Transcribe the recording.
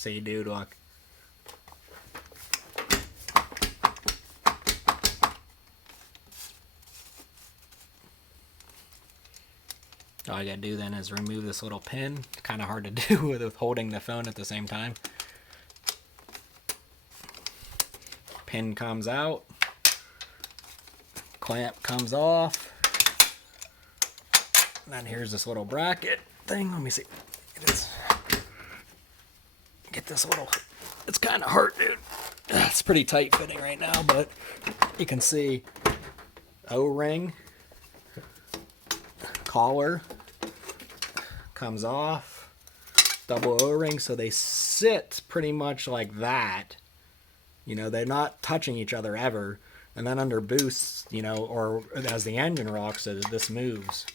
See, dude, look. All I gotta do then is remove this little pin. Kind of hard to do with holding the phone at the same time. Pin comes out. Clamp comes off. And then here's this little bracket thing. Let me see. Get this little, it's kind of hard, dude. It's pretty tight fitting right now, but you can see O-ring, collar comes off, double O-ring, so they sit pretty much like that. You know, they're not touching each other ever. And then under boost, you know, or as the engine rocks, this moves.